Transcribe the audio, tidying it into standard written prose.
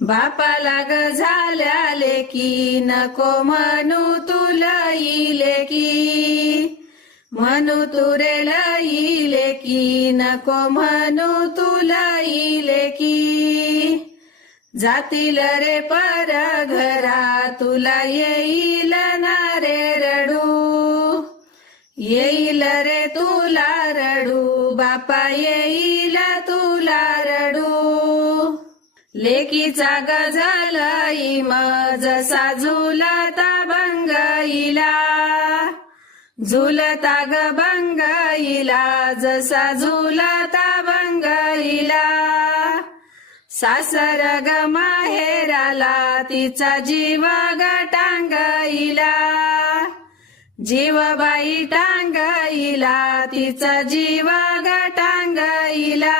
बापाला ग झाल्या लेकी नको म्हणू तुला लेकी म्हणू तुरे लई लेकी नको म्हणू तुला लेकी जातील रे पर घरा तुला येईल ना रे रडू येईल रे तुला रडू बापा येईल तुला रडू लेकीचा ग झाला जसा झुलता बंगईला झुलता ग बंगईला जसा झुलता बंगईला सासर ग माहेराला तिचा जीव ग टांगईला जीवबाई टांगईला तिचा जीव ग टांगईला